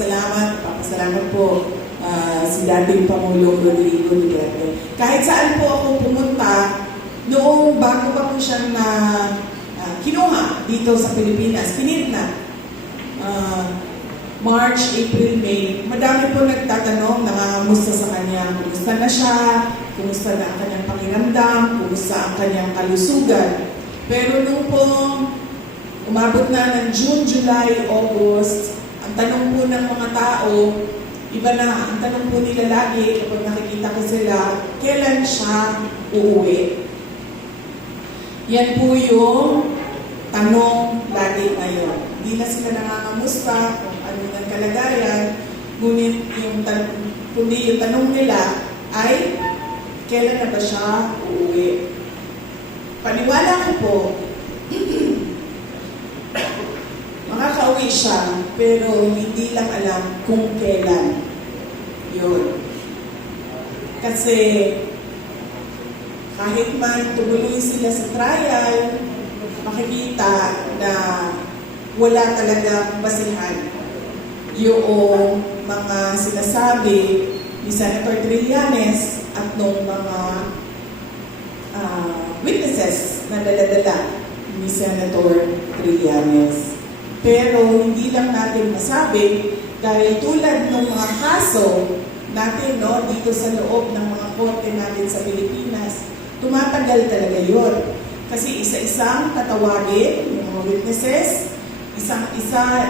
Papasalamat po si dating Pangulong Rodrigo Duterte. Kahit saan po ako pumunta, noong bago pa po siya na kinuha dito sa Pilipinas, pinirna. March, April, May, madami po nagtatanong, nangangamusta sa kanya, kumusta na siya, kumusta na ang kanyang pakiramdam, kumusta ang kanyang kalusugan. Pero nung po umabot na ng June, July, August, ang tanong po ng mga tao, iba na, ang tanong po nila lagi kapag nakikita ko sila, kailan siya uuwi? Yan po yung tanong lagi ngayon. Hindi na sila nangangamusta kung ano ng kalagayan, ngunit kundi yung tanong nila ay, kailan na ba siya uuwi? Paniwala ko po, makakauwi siya, pero hindi lang alam kung kailan. Yun. Kasi, kahit man tumuloy sila sa trial, makikita na wala talagang basihan yung mga sinasabi ni Senator Trillanes at nung mga witnesses na daladala ni Senator Trillanes. Pero hindi lang natin masabi dahil tulad ng mga kaso natin dito sa loob ng mga korte natin sa Pilipinas, tumatagal talaga yun. Kasi isa-isang tatawagin yung mga witnesses, isang-isa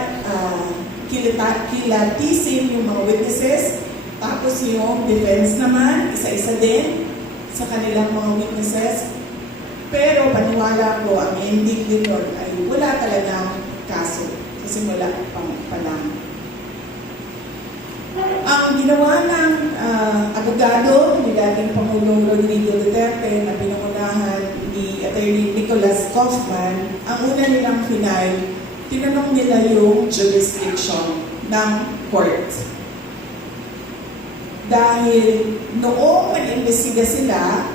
kilatisin yung mga witnesses, tapos yung defense naman, isa-isa din sa kanilang mga witnesses. Pero paniwala ko, ang ending din nun ay wala talagang kaso. Kasi wala pa lang. Ang ginawa ng abogado ni dating Pangulong Rodrigo Duterte na pinangunahan ni Attorney Nicholas Kaufman, ang una nilang final, tinanong nila yung jurisdiction ng court. Dahil noong nag-imbestiga sila,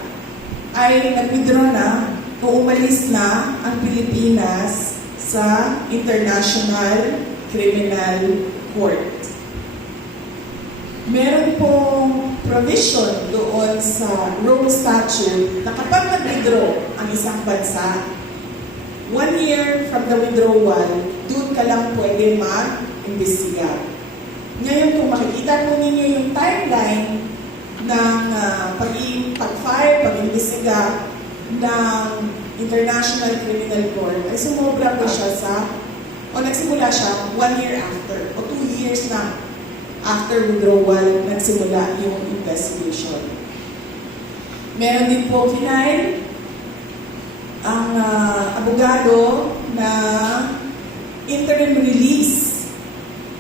ay nag-withdraw na o umalis na ang Pilipinas sa International Criminal Court. Meron pong provision doon sa Rome Statute na kapag nag-withdraw ang isang bansa, 1 year from the withdrawal, doon ka lang pwede mag-imbestiga. Ngayon, kung makikita po ninyo yung timeline ng pag-file, pag-imbestiga ng International Criminal Court, ay sumobra po siya nagsimula siya 1 year after, o 2 years na after withdrawal, nagsimula yung investigation. Meron din po final ang abogado na interim release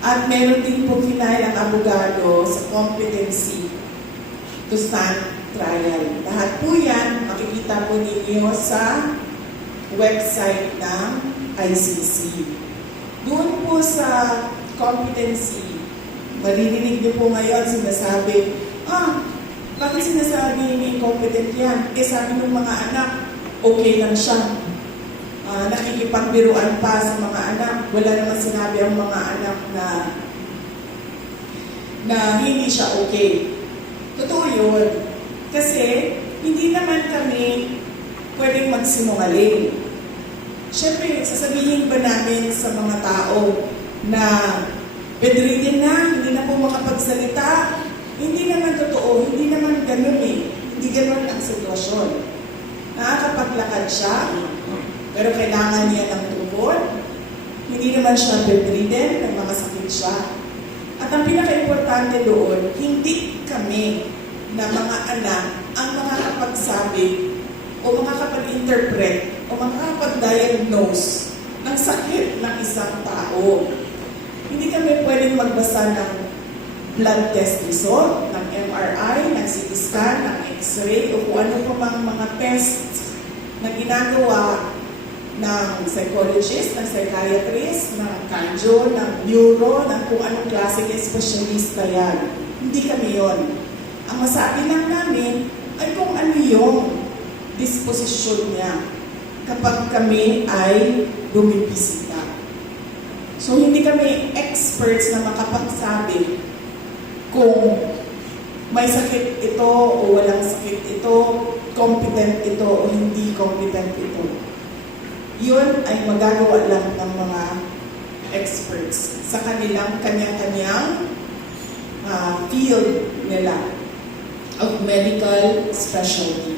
at meron din po final ang abogado sa competency to stand trial. Lahat po yan makikita po ninyo sa website ng ICC. Doon po sa competency, maririnig niyo po ngayon sinasabi, bakit sinasabi incompetent yan? Sabi ng mga anak, okay lang siya. Nakikipagbiruan pa sa mga anak. Wala naman sinabi ang mga anak na hindi siya okay. Totoo yun. Kasi hindi naman kami pwedeng magsinungaling. Siyempre, sasabihin ba namin sa mga tao na bedridden na, hindi na po makapagsalita? Hindi naman totoo, hindi naman ganun eh. Hindi ganun ang sitwasyon. Nakakapaglakad siya, pero kailangan niya ng tungkol. Hindi naman siya bedridden, may mga sakit siya. At ang pinaka-importante doon, hindi kami na mga anak ang makakapagsabi o makakapag-interpret o makakapag-diagnose ng sakit ng isang tao. Hindi kami pwedeng magbasa ng blood test result, ng MRI, ng CT scan, ng X-ray, o kung ano pa mang mga tests na ginagawa ng psychologist, ng psychiatrist, ng cardio, ng neuro, ng kung anong klase ng specialista yan. Hindi kami yon. Ang masabi lang namin ay kung ano yung disposisyon niya kapag kami ay bumibisita. So hindi kami experts na makapagsabi kung may sakit ito o walang sakit ito, competent ito o hindi competent ito. Yun ay magagawa lang ng mga experts sa kanilang kanya-kanyang field nila of medical specialty.